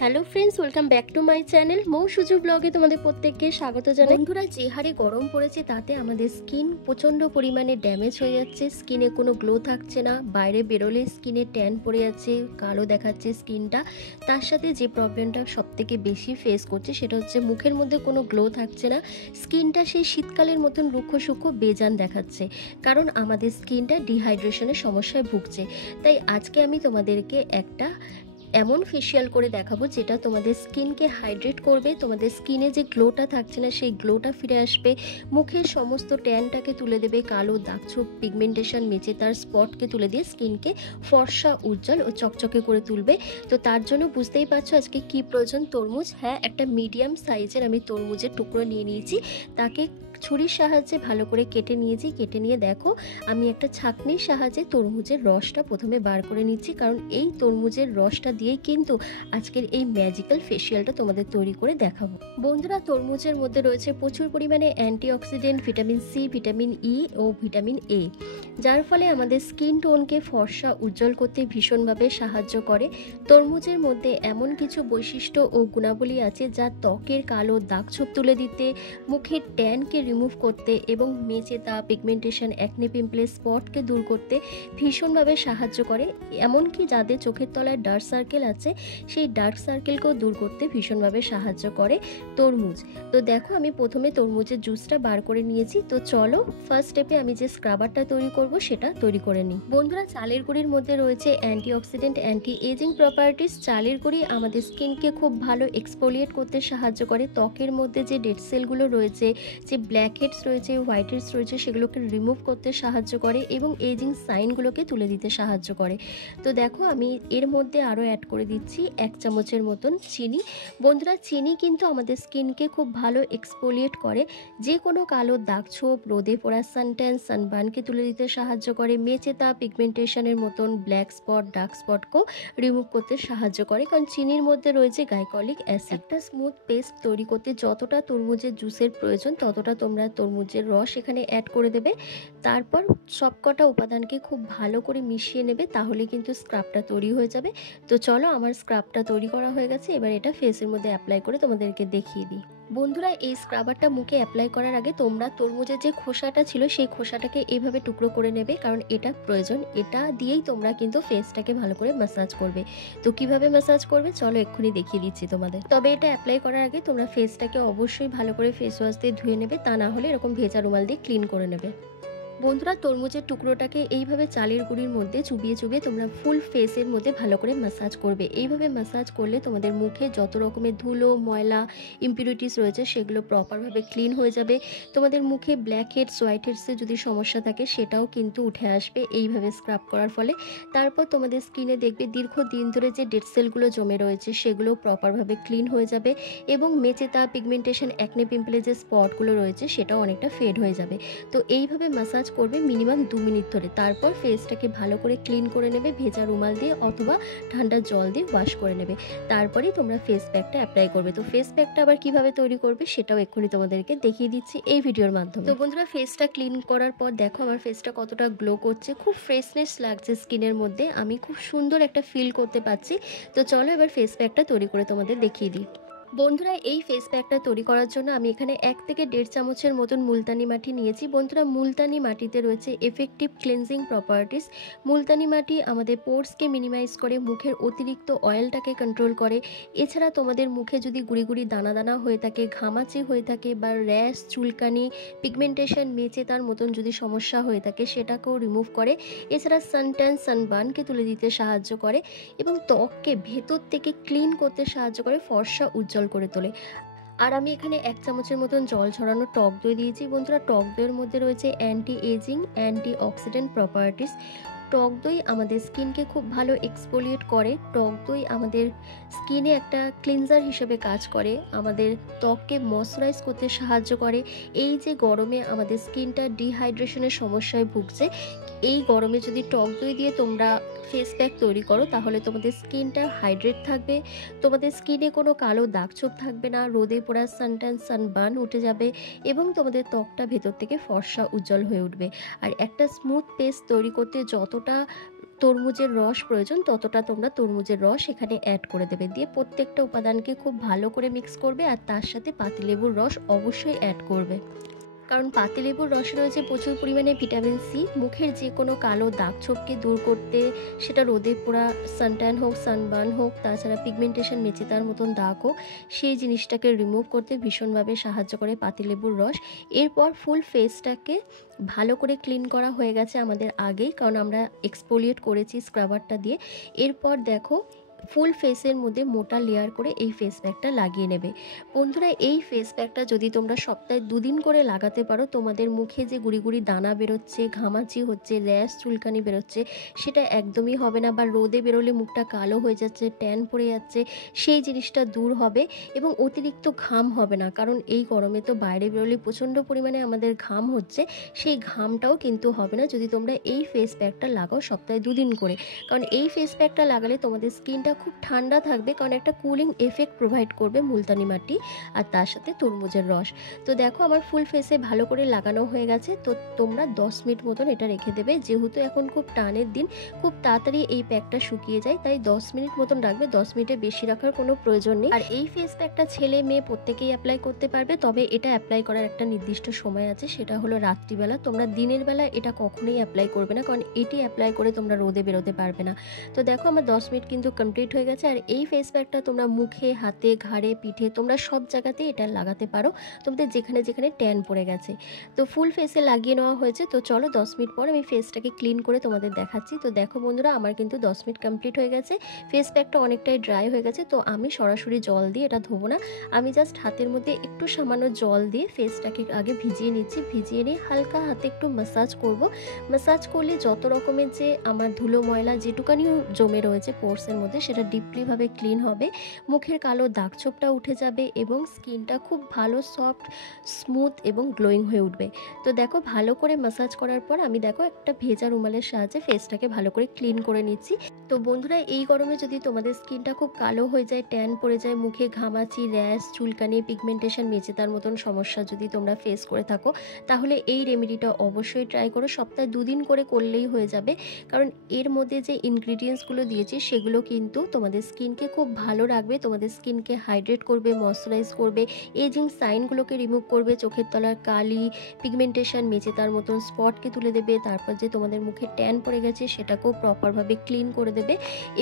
Hello friends, welcome back to my channel Mou Suju ব্লগে তোমাদের প্রত্যেককে স্বাগত জানাই। বন্ধুরা, যে হারে গরম পড়েছে তাতে আমাদের স্কিন প্রচণ্ড পরিমাণে ড্যামেজ হয়ে যাচ্ছে। স্কিনে কোনো গ্লো থাকছে না, বাইরে বেরোলে স্কিনে ট্যান পড়ে যাচ্ছে, কালো দেখাচ্ছে স্কিনটা। তার সাথে যে প্রবলেমটা সব থেকে বেশি ফেস করছে সেটা হচ্ছে মুখের মধ্যে কোনো গ্লো থাকছে না, স্কিনটা সেই শীতকালের মতন রুক্ষ সূক্ষ্ম বেজান দেখাচ্ছে, কারণ আমাদের স্কিনটা ডিহাইড্রেশনের সমস্যায় ভুগছে। তাই আজকে আমি তোমাদেরকে একটা এমন ফেসিয়াল করে দেখাবো যেটা তোমাদের স্কিনকে হাইড্রেট করবে, তোমাদের স্কিনে যে গ্লোটা থাকছে না সেই গ্লোটা ফিরে আসবে, মুখের সমস্ত ট্যানটাকে তুলে দেবে, কালো দাগছোপ পিগমেন্টেশন মেচে তার স্পটকে তুলে দিয়ে স্কিনকে ফর্সা উজ্জ্বল ও চকচকে করে তুলবে। তো তার জন্য বুঝতেই পারছো আজকে কি প্রয়োজন। তরমুজ, হ্যাঁ একটা মিডিয়াম সাইজের আমি তরমুজের টুকরো নিয়ে নিয়েছি, তাকে ছুরির সাহায্যে ভালো করে কেটে নিয়েছি। কেটে নিয়ে দেখো আমি একটা ছাঁকনির সাহায্যে তরমুজের রসটা প্রথমে বার করে নিচ্ছি, কারণ এই তরমুজের রসটা দিয়েই কিন্তু আজকের এই ম্যাজিক্যাল ফেসিয়ালটা তোমাদের তৈরি করে দেখাবো। বন্ধুরা, তরমুজের মধ্যে রয়েছে প্রচুর পরিমাণে antioxidant, vitamin C, vitamin E ও ভিটামিন এ, যার ফলে আমাদের স্কিন টোনকে ফর্সা উজ্জ্বল করতে ভীষণভাবে সাহায্য করে। তরমুজের মধ্যে এমন কিছু বৈশিষ্ট্য ও গুণাবলী আছে যা ত্বকের কালো দাগছোপ তুলে দিতে, মুখের ট্যানকে রিমুভ করতে এবং মেচেতা, পিগমেন্টেশন, অ্যাকনে, পিম্পলের স্পটকে দূর করতে ভীষণভাবে সাহায্য করে। এমনকি যাদের চোখের তলায় ডার্ক সার্কেল আছে সেই ডার্ক সার্কেলকেও দূর করতে ভীষণভাবে সাহায্য করে তরমুজ। তো দেখো আমি প্রথমে তরমুজের জুসটা বার করে নিয়েছি। তো চলো ফার্স্ট স্টেপে আমি যে স্ক্রাবারটা তৈরি করব সেটা তৈরি করে নিই। বন্ধুরা, চালের গুঁড়ির মধ্যে রয়েছে অ্যান্টিঅক্সিডেন্ট, অ্যান্টি এজিং প্রপার্টিস। চালের গুঁড়ি আমাদের স্কিনকে খুব ভালো এক্সফোলিয়েট করতে সাহায্য করে, ত্বকের মধ্যে যে ডেড সেলগুলো রয়েছে, যে ব্ল্যাক হেডস রয়েছে, হোয়াইট হেডস রয়েছে, সেগুলোকে রিমুভ করতে সাহায্য করে এবং এজিং সাইনগুলোকে তুলে দিতে সাহায্য করে। তো দেখো আমি এর মধ্যে আরও অ্যাড করে দিচ্ছি 1 চামচের মতন চিনি। বন্ধুরা, চিনি কিন্তু আমাদের স্কিনকে খুব ভালো এক্সফোলিয়েট করে, যে কোনো কালো দাগছোপ, রোদে পড়া সানট্যান, সানবার্নকে তুলে দিতে সাহায্য করে, মেচেতা, পিগমেন্টেশনের মতন ব্ল্যাক স্পট, ডার্ক স্পটকেও রিমুভ করতে সাহায্য করে, কারণ চিনির মধ্যে রয়েছে গ্লাইকলিক অ্যাসিড। একটা স্মুথ পেস্ট তৈরি করতে যতটা তরমুজের জুসের প্রয়োজন ততটা তোমরা তরমুজের রস এখানে অ্যাড করে দেবে। তারপর সবকটা উপাদানকে খুব ভালো করে মিশিয়ে নেবে, তাহলে কিন্তু স্ক্রাবটা তৈরি হয়ে যাবে। তো চলো আমার স্ক্রাবটা তৈরি করা হয়ে গেছে, এবার এটা ফেসের মধ্যে অ্যাপ্লাই করে তোমাদেরকে দেখিয়ে দিই। বন্ধুরা, এই স্ক্রাবারটা মুখে অ্যাপ্লাই করার আগে তোমরা তরমুজের যে খোসাটা ছিল সেই খোসাটাকে এইভাবে টুকরো করে নেবে, কারণ এটা প্রয়োজন। এটা দিয়েই তোমরা কিন্তু ফেসটাকে ভালো করে ম্যাসাজ করবে। তো কিভাবে ম্যাসাজ করবে চলো এক্ষুনি দেখিয়ে দিচ্ছি তোমাদের। তবে এটা অ্যাপ্লাই করার আগে তোমরা ফেসটাকে অবশ্যই ভালো করে ফেস ওয়াশ দিয়ে ধুয়ে নেবে, তা না হলে এরকম ভেজা রুমাল দিয়ে ক্লিন করে নেবে। বন্ধুরা, তরমুজের টুকরোটাকে এইভাবে চালের গুঁড়ির মধ্যে চুবিয়ে চুবিয়ে তোমরা ফুল ফেসের মধ্যে ভালো করে ম্যাসাজ করবে। এইভাবে ম্যাসাজ করলে তোমাদের মুখে যত রকমের ধুলো, ময়লা, ইম্পিউরিটিস রয়েছে সেগুলো প্রপারভাবে ক্লিন হয়ে যাবে। তোমাদের মুখে ব্ল্যাক হেডস, হোয়াইট হেডসের যদি সমস্যা থাকে সেটাও কিন্তু উঠে আসবে এইভাবে স্ক্রাব করার ফলে। তারপর তোমাদের স্কিনে দেখবে দীর্ঘদিন ধরে যে ডেড সেলগুলো জমে রয়েছে সেগুলো প্রপারভাবে ক্লিন হয়ে যাবে এবং মেচেতা, পিগমেন্টেশন, অ্যাকনে, পিম্পলে যে স্পটগুলো রয়েছে সেটাও অনেকটা ফেড হয়ে যাবে। তো এইভাবে ম্যাসাজ করবে মিনিমাম 2 মিনিট ধরে। তারপর ফেসটাকে ভালো করে ক্লিন করে নেবে ভেজা রুমাল দিয়ে অথবা ঠান্ডা জল দিয়ে ওয়াশ করে নেবে। তারপরেই তোমরা ফেস প্যাকটা অ্যাপ্লাই করবে। তো ফেস প্যাকটা আবার কিভাবে তৈরি করবে সেটাও এক্ষুনি তোমাদেরকে দেখিয়ে দিচ্ছি এই ভিডিওর মাধ্যমে। তো বন্ধুরা, ফেসটা ক্লিন করার পর দেখো আমার ফেসটা কতটা গ্লো করছে, খুব ফ্রেশনেস লাগছে স্কিনের মধ্যে, আমি খুব সুন্দর একটা ফিল করতে পারছি। তো চলো এবার ফেস প্যাকটা তৈরি করে তোমাদের দেখিয়ে দিই। বন্ধুরা, এই ফেস প্যাকটা তৈরি করার জন্য আমি এখানে 1 থেকে 1.5 চামচের মতন মুলতানি মাটি নিয়েছি। বন্ধুরা, মুলতানি মাটিতে রয়েছে এফেক্টিভ ক্লিনজিং প্রপার্টিস। মুলতানি মাটি আমাদের পোর্সকে মিনিমাইজ করে, মুখের অতিরিক্ত অয়েলটাকে কন্ট্রোল করে। এছাড়া তোমাদের মুখে যদি গুড়ি গুড়ি দানা দানা হয়ে থাকে, ঘামাচি হয়ে থাকে বা র্যাশ, চুলকানি, পিগমেন্টেশন, মেচেতার মতন যদি সমস্যা হয়ে থাকে সেটাকেও রিমুভ করে। এছাড়া সানট্যান, সানবার্নকে তুলে দিতে সাহায্য করে এবং ত্বককে ভেতর থেকে ক্লিন করতে সাহায্য করে, ফর্সা উজ্জ্বল করে তোলে। আর আমি এখানে 1 চামচের মতন জল ছড়ানো টক দই দিয়েছি। বন্ধুরা, টক দইয়ের মধ্যে রয়েছে anti aging, antioxidant properties. টক দই আমাদের স্কিনকে খুব ভালো এক্সফোলিয়েট করে। টক দই আমাদের স্কিনে একটা ক্লিনজার হিসেবে কাজ করে, আমাদের ত্বককে ময়শ্চারাইজ করতে সাহায্য করে। এই যে গরমে আমাদের স্কিনটা ডিহাইড্রেশনের সমস্যায় ভুগছে, এই গরমে যদি টক দই দিয়ে তোমরা ফেস প্যাক তৈরি করো তাহলে তোমাদের স্কিনটা হাইড্রেট থাকবে, তোমাদের স্কিনে কোনো কালো দাগছোপ থাকবে না, রোদে পোড়া সানট্যান, সানবার্ন উঠে যাবে এবং তোমাদের ত্বকটা ভেতর থেকে ফর্সা উজ্জ্বল হয়ে উঠবে। আর একটা স্মুথ পেস্ট তৈরি করতে যতটা তরমুজের রস প্রয়োজন ততটা তোমরা তরমুজের রস এখানে অ্যাড করে দেবে। দিয়ে প্রত্যেকটা উপাদানকে খুব ভালো করে মিক্স করবে, আর তার সাথে পাতিলেবুর রস অবশ্যই অ্যাড করবে, কারণ পাতিলেবুর রসে রয়েছে প্রচুর পরিমাণে ভিটামিন সি। মুখের যে কোনো কালো দাগ ছোপকে দূর করতে, সেটা রোদে পোড়া সানট্যান হোক, সানবার্ন হোক, তাছাড়া পিগমেন্টেশন মেচেতার মতন দাগ হোক, সেই জিনিসটাকে রিমুভ করতে ভীষণভাবে সাহায্য করে পাতিলেবুর রস। এরপর ফুল ফেসটাকে ভালো করে ক্লিন করা হয়ে গেছে আমাদের আগেই, কারণ আমরা এক্সফোলিয়েট করেছি স্ক্রাবারটা দিয়ে। এরপর দেখো ফুল ফেসের মধ্যে মোটা লেয়ার করে এই ফেস প্যাকটা লাগিয়ে নেবে। বন্ধুরা, এই ফেস প্যাকটা যদি তোমরা সপ্তাহে 2 দিন করে লাগাতে পারো, তোমাদের মুখে যে গুড়ি গুড়ি দানা বেরোচ্ছে, ঘামাচি হচ্ছে, র্যাশ চুলকানি বেরোচ্ছে, সেটা একদমই হবে না। বা রোদে বেরোলে মুখটা কালো হয়ে যাচ্ছে, ট্যান পড়ে যাচ্ছে, সেই জিনিসটা দূর হবে এবং অতিরিক্ত ঘাম হবে না। কারণ এই গরমে তো বাইরে বেরোলে প্রচণ্ড পরিমাণে আমাদের ঘাম হচ্ছে, সেই ঘামটাও কিন্তু হবে না যদি তোমরা এই ফেস প্যাকটা লাগাও সপ্তাহে 2 দিন করে। কারণ এই ফেস প্যাকটা লাগালে তোমাদের স্কিনটা খুব ঠান্ডা থাকবে, কারণ একটা কুলিং এফেক্ট প্রোভাইড করবে মুলতানি মাটি আর তার সাথে তরমুজের রস। তো দেখো আমার ফুল ফেসে ভালো করে লাগানো হয়ে গেছে। তো তোমরা 10 মিনিট মতন এটা রেখে দেবে। যেহেতু এখন খুব টানের দিন, খুব তাড়াতাড়ি এই প্যাকটা শুকিয়ে যায়, তাই 10 মিনিট মতন রাখবে। 10 মিনিটের বেশি রাখার কোনো প্রয়োজন নেই। আর এই ফেস প্যাকটা ছেলে মেয়ে প্রত্যেকেই অ্যাপ্লাই করতে পারবে, তবে এটা অ্যাপ্লাই করার একটা নির্দিষ্ট সময় আছে, সেটা হলো রাত্রিবেলা। তোমরা দিনের বেলা এটা কখনোই অ্যাপ্লাই করবে না, কারণ এটি অ্যাপ্লাই করে তোমরা রোদে বেরোতে পারবে না। তো দেখো আমার 10 মিনিট কিন্তু কমপ্লিট হয়ে গেছে। আর এই ফেস প্যাকটা তোমরা মুখে, হাতে, ঘাড়ে, পিঠে তোমরা সব জায়গাতে এটা লাগাতে পারো, তোমাদের যেখানে যেখানে ট্যান পড়ে গেছে। তো ফুল ফেসে লাগিয়ে নেওয়া হয়েছে। তো চলো 10 মিনিট পর আমি ফেসটাকে ক্লিন করে তোমাদের দেখাচ্ছি। তো দেখো বন্ধুরা, আমার কিন্তু 10 মিনিট কমপ্লিট হয়ে গেছে। ফেস প্যাকটা অনেকটাই ড্রাই হয়ে গেছে। তো আমি সরাসরি জল দিয়ে এটা ধোবো না, আমি জাস্ট হাতের মধ্যে একটু সামান্য জল দিয়ে ফেসটাকে আগে ভিজিয়ে নিচ্ছি। ভিজিয়ে নিয়ে হালকা হাতে একটু ম্যাসাজ করব। ম্যাসাজ করলে যত রকমের যে আমার ধুলো ময়লা যেটুকানিও জমে রয়েছে পোর্সের মধ্যে, সেটা ডিপলিভাবে ক্লিন হবে, মুখের কালো দাগ ছোপটা উঠে যাবে এবং স্কিনটা খুব ভালো সফট, স্মুথ এবং গ্লোয়িং হয়ে উঠবে। তো দেখো ভালো করে ম্যাসাজ করার পর আমি দেখো একটা ভেজা রুমালের সাহায্যে ফেসটাকে ভালো করে ক্লিন করে নিচ্ছি। তো বন্ধুরা, এই গরমে যদি তোমাদের স্কিনটা খুব কালো হয়ে যায়, ট্যান পড়ে যায়, মুখে ঘামাচি, র্যাশ, চুলকানি, পিগমেন্টেশন মেচেতার মতন সমস্যা যদি তোমরা ফেস করে থাকো, তাহলে এই রেমেডিটা অবশ্যই ট্রাই করো। সপ্তাহে 2 দিন করে করলেই হয়ে যাবে, কারণ এর মধ্যে যে ইনগ্রিডিয়েন্টসগুলো দিয়েছি সেগুলো কিন্তু তোমাদের স্কিনকে খুব ভালো রাখবে, তোমাদের স্কিনকে হাইড্রেট করবে, ময়শ্চারাইজ করবে, এজিং সাইনগুলোকে রিমুভ করবে, চোখের তলার কালি, পিগমেন্টেশন মেচেতার মতন স্পটকে তুলে দেবে, তারপর যে তোমাদের মুখে ট্যান পড়ে গেছে সেটাকেও প্রপারভাবে ক্লিন করে দেবে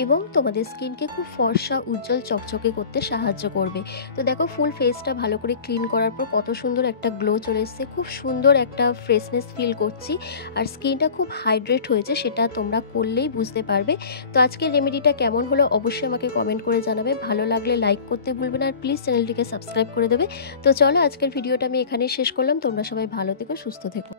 এবং তোমাদের স্কিনকে খুব ফর্সা, উজ্জ্বল, চকচকে করতে সাহায্য করবে। তো দেখো ফুল ফেসটা ভালো করে ক্লিন করার পর কত সুন্দর একটা গ্লো চলে এসেছে, খুব সুন্দর একটা ফ্রেশনেস ফিল করছি, আর স্কিনটা খুব হাইড্রেট হয়েছে, সেটা তোমরা করলেই বুঝতে পারবে। তো আজকের রেমেডিটা কেমন হলো অবশ্যই আমাকে কমেন্ট করে জানাবে। ভালো লাগলে লাইক করতে ভুলবে না, আর প্লিজ চ্যানেলটিকে সাবস্ক্রাইব করে দেবে। তো চলো আজকের ভিডিওটা আমি এখানেই শেষ করলাম। তোমরা সবাই ভালো থেকো, সুস্থ থেকো।